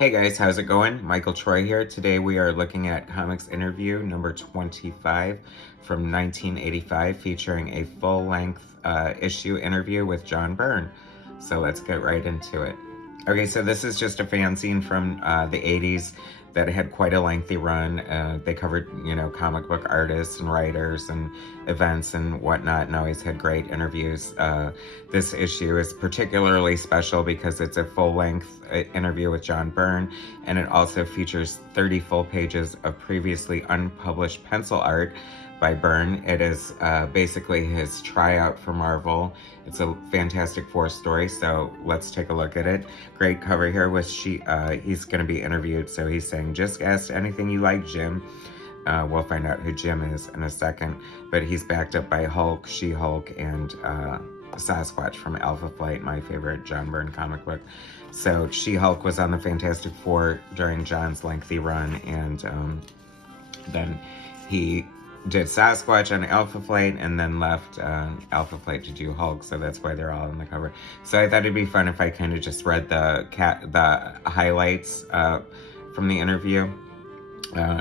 Hey guys, how's it going? Michael Troy here. Today we are looking at Comics Interview number 25 from 1985, featuring a full-length issue interview with John Byrne. So let's get right into it. Okay, so this is just a fanzine from the 80s that had quite a lengthy run. They covered, comic book artists and writers and events and whatnot, and always had great interviews. This issue is particularly special because it's a full-length interview with John Byrne, and it also features 30 full pages of previously unpublished pencil art by Byrne. It is basically his tryout for Marvel. It's a Fantastic Four story, so let's take a look at it. Great cover here with he's going to be interviewed, so he's saying, "Just ask anything you like, Jim." We'll find out who Jim is in a second, but he's backed up by Hulk, She-Hulk, and Sasquatch from Alpha Flight, my favorite John Byrne comic book. So She-Hulk was on the Fantastic Four during John's lengthy run, and then he did Sasquatch on Alpha Flight and then left Alpha Flight to do Hulk, so that's why they're all on the cover. So I thought it'd be fun if I kind of just read the highlights from the interview.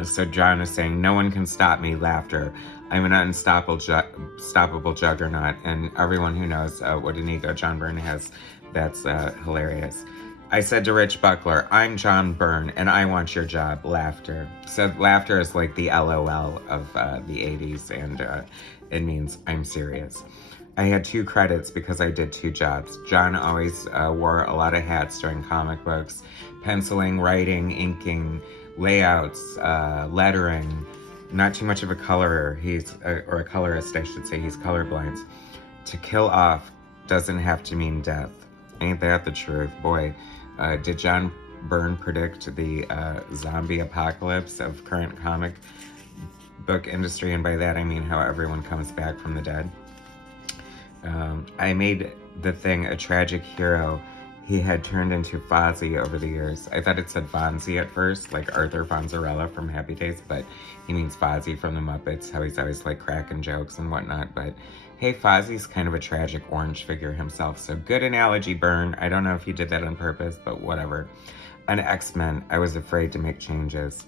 So John is saying, "No one can stop me, laughter. I'm an unstoppable juggernaut," and everyone who knows what an ego John Byrne has, that's hilarious. "I said to Rich Buckler, I'm John Byrne, and I want your job, laughter." So laughter is like the LOL of the 80s, and it means I'm serious. "I had 2 credits because I did 2 jobs. John always wore a lot of hats during comic books, penciling, writing, inking, layouts, lettering. Not too much of a colorer, or a colorist, I should say. He's colorblind. To kill off doesn't have to mean death. Ain't that the truth? Boy, did John Byrne predict the zombie apocalypse of current comic book industry, and by that I mean how everyone comes back from the dead. I made the Thing a tragic hero he had turned into Fozzie over the years." I thought it said Fonzie at first, like Arthur Fonzarella from Happy Days, but he means Fozzie from the Muppets, how he's always like cracking jokes and whatnot. But hey, Fozzie's kind of a tragic orange figure himself, so good analogy, Byrne. I don't know if he did that on purpose, but whatever. "An X-Men, I was afraid to make changes."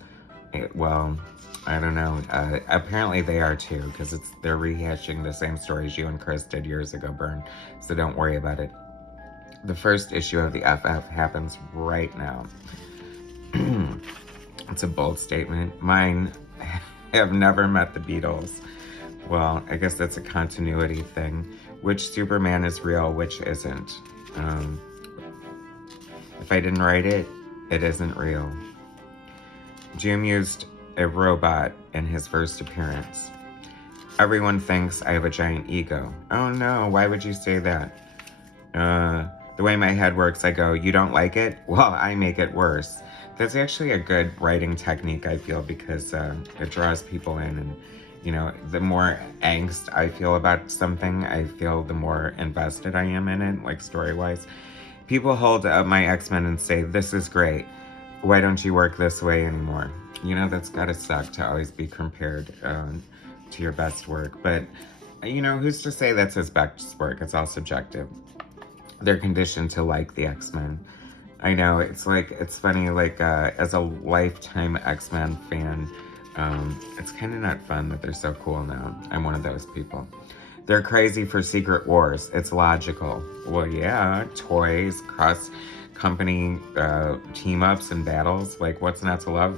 Well, I don't know. Apparently they are too, because they're rehashing the same stories you and Chris did years ago, Byrne, so don't worry about it. "The first issue of the FF happens right now." It's a bold statement. "Mine have never met the Beatles." Well, I guess that's a continuity thing. "Which Superman is real, which isn't?" If I didn't write it, it isn't real. "Jim used a robot in his first appearance. Everyone thinks I have a giant ego." Oh no, why would you say that? "The way my head works, I go, you don't like it? Well, I make it worse." That's actually a good writing technique, I feel, because it draws people in, and the more angst I feel about something, I feel the more invested I am in it, like story-wise. "People hold up my X-Men and say, 'This is great. Why don't you work this way anymore?'" That's gotta suck to always be compared to your best work. But, who's to say that's his best work? It's all subjective. "They're conditioned to like the X-Men." I know, it's funny, as a lifetime X-Men fan, it's kind of not fun that they're so cool now. I'm one of those people. "They're crazy for Secret Wars. It's logical." Well, yeah, toys, cross-company team-ups and battles. What's not to love?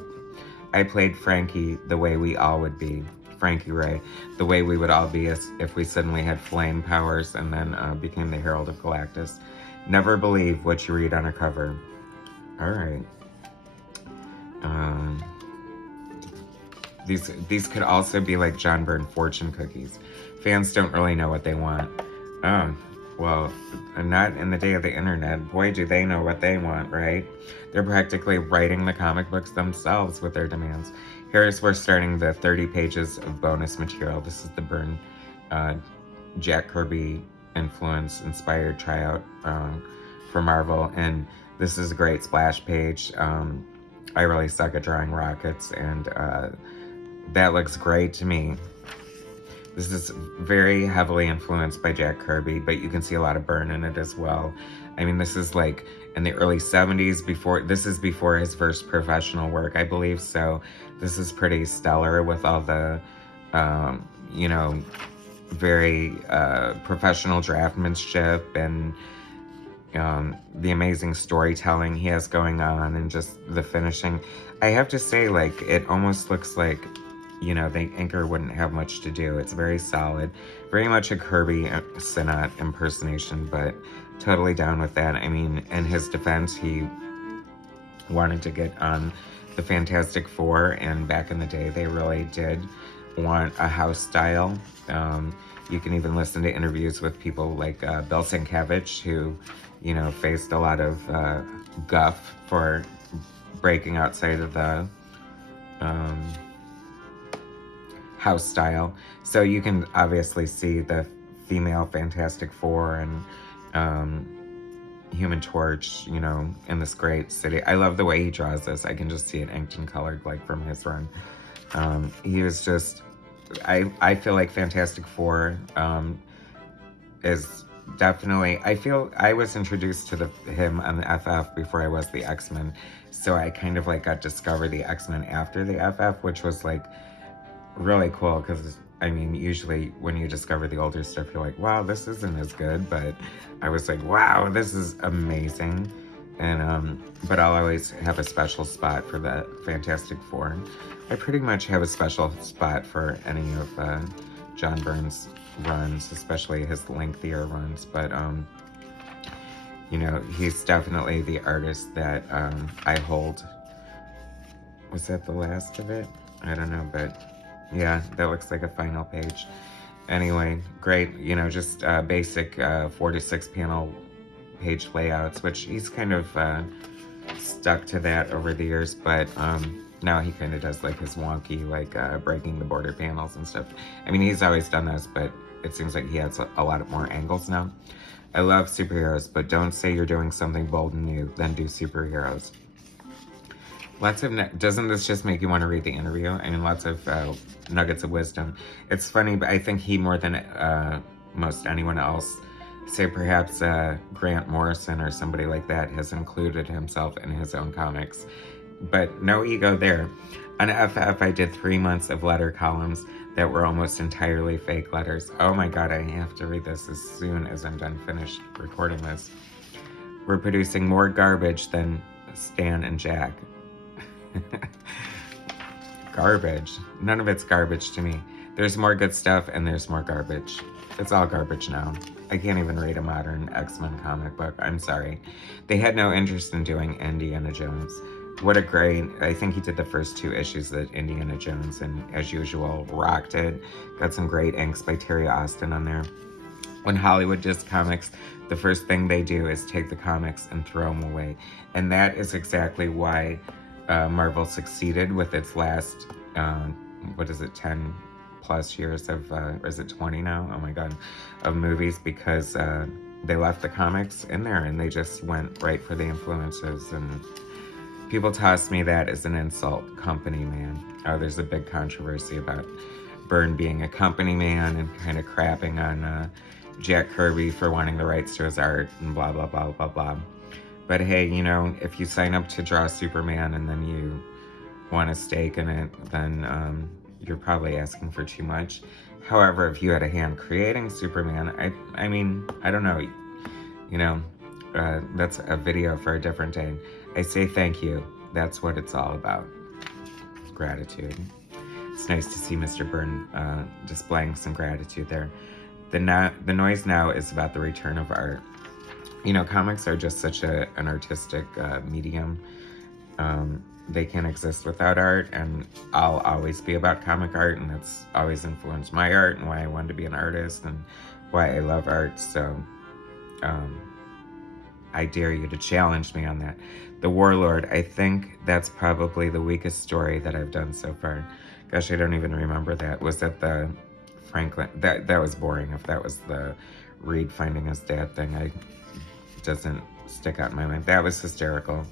"I played Frankie the way we all would be." Frankie Ray, the way we would all be if we suddenly had flame powers and then became the Herald of Galactus. "Never believe what you read on a cover." All right. These could also be like John Byrne fortune cookies. "Fans don't really know what they want." Oh, well, not in the day of the internet. Boy, do they know what they want, right? They're practically writing the comic books themselves with their demands. Here's where starting the 30 pages of bonus material. This is the Byrne, Jack Kirby inspired tryout for Marvel, and this is a great splash page. I really suck at drawing rockets, and that looks great to me. This is very heavily influenced by Jack Kirby, but you can see a lot of Byrne in it as well. I mean, this is in the early 70s. This is before his first professional work, I believe. So this is pretty stellar with all the, you know, very professional draftsmanship and the amazing storytelling he has going on, and just the finishing. I have to say, like, it almost looks like, you know, the inker wouldn't have much to do. It's very solid, very much a Kirby Sinnott impersonation, but totally down with that. I mean, in his defense, he wanted to get on the Fantastic Four, and back in the day, they really did want a house style. You can even listen to interviews with people like Bill Sienkiewicz, who, you know, faced a lot of guff for breaking outside of the house style. So you can obviously see the female Fantastic Four and Human Torch, you know, in this great city. I love the way he draws this. I can just see it inked and colored, like, from his run. He was just, I feel like Fantastic Four is definitely, I feel I was introduced to him on the FF before I was the X-Men, so I kind of like got to discover the X-Men after the FF, which was like really cool, because I mean, usually when you discover the older stuff, you're like, wow, this isn't as good, but I was like, wow, this is amazing. And but I'll always have a special spot for the Fantastic Four. I pretty much have a special spot for any of John Byrne's runs, especially his lengthier runs. But you know, he's definitely the artist that I hold. Was that the last of it? I don't know, but yeah, that looks like a final page. Anyway, great, you know, just basic 4 to 6 panel page layouts, which he's kind of stuck to that over the years, but now he kind of does like his wonky, like breaking the border panels and stuff. I mean, he's always done this, but it seems like he has a lot more angles now. I love superheroes, but don't say you're doing something bold and new, then do superheroes. Lots of, doesn't this just make you want to read the interview? I mean, lots of nuggets of wisdom. It's funny, but I think he, more than most anyone else, say perhaps Grant Morrison or somebody like that, has included himself in his own comics. But no ego there. On FF, I did 3 months of letter columns that were almost entirely fake letters. Oh my god, I have to read this as soon as I'm done finished recording this. We're producing more garbage than Stan and Jack. Garbage. None of it's garbage to me. There's more good stuff and there's more garbage. It's all garbage now. I can't even read a modern X-Men comic book. I'm sorry. They had no interest in doing Indiana Jones. What a great, I think he did the first 2 issues of Indiana Jones, and as usual, rocked it. Got some great inks by Terry Austin on there. When Hollywood does comics, the first thing they do is take the comics and throw them away. And that is exactly why Marvel succeeded with its last, 10 plus years of, or is it 20 now? Oh my god, of movies, because they left the comics in there and they just went right for the influences. And people toss me that as an insult, company man. Oh, there's a big controversy about Byrne being a company man and kind of crapping on Jack Kirby for wanting the rights to his art and blah, blah, blah, blah, blah. But hey, you know, if you sign up to draw Superman and then you want a stake in it, then you're probably asking for too much. However, if you had a hand creating Superman, I mean, I don't know, you know, that's a video for a different day. I say thank you. That's what it's all about. Gratitude. It's nice to see Mr. Byrne displaying some gratitude there. The noise now is about the return of art. You know, comics are just such an artistic medium. They can't exist without art, and I'll always be about comic art, and it's always influenced my art and why I wanted to be an artist and why I love art. So I dare you to challenge me on that. The Warlord, I think that's probably the weakest story that I've done so far. Gosh, I don't even remember that. Was that the Franklin? That was boring. If that was the Reed finding his dad thing, doesn't stick out in my mind. That was hysterical.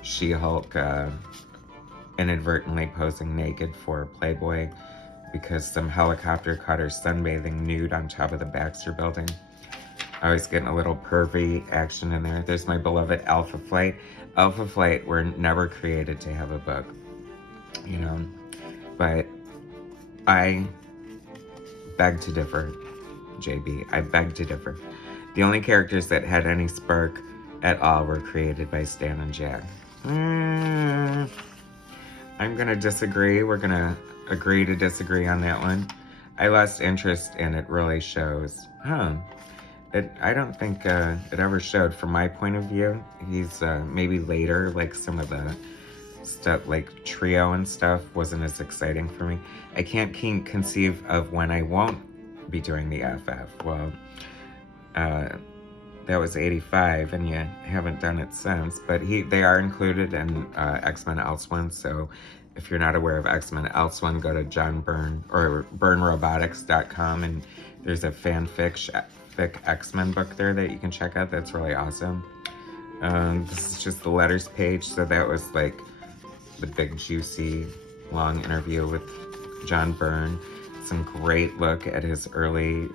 She-Hulk inadvertently posing naked for Playboy because some helicopter caught her sunbathing nude on top of the Baxter building. Always getting a little pervy action in there. There's my beloved Alpha Flight. Alpha Flight were never created to have a book, you know, but I beg to differ, JB. I beg to differ. The only characters that had any spark at all were created by Stan and Jack. I'm gonna disagree. We're gonna agree to disagree on that one. I lost interest and it really shows. I don't think it ever showed from my point of view. He's maybe later, like some of the stuff, like Trio and stuff, wasn't as exciting for me. I can't conceive of when I won't be doing the FF. Well, that was 85 and you haven't done it since, but they are included in X-Men Elsewhere. So if you're not aware of X-Men Elsewhere, go to John Byrne or ByrneRobotics.com, and there's a fanfic X-Men book there that you can check out. That's really awesome. This is just the letters page. So that was like the big juicy long interview with John Byrne. Some great look at his early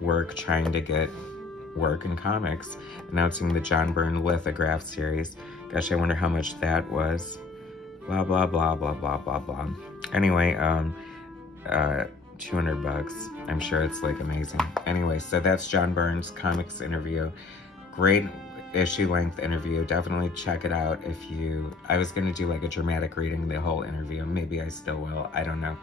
work trying to get work in comics, announcing the John Byrne lithograph series. Gosh, I wonder how much that was. Blah, blah, blah, blah, blah, blah, blah. Anyway, $200. I'm sure it's like amazing. Anyway, so that's John Byrne's Coimics Interview. Great issue length interview. Definitely check it out if you... I was going to do like a dramatic reading the whole interview. Maybe I still will. I don't know.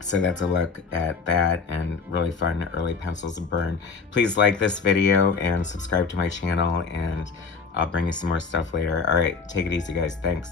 So that's a look at that and really fun early pencils of Byrne. Please like this video and subscribe to my channel, and I'll bring you some more stuff later. All right, take it easy, guys. Thanks.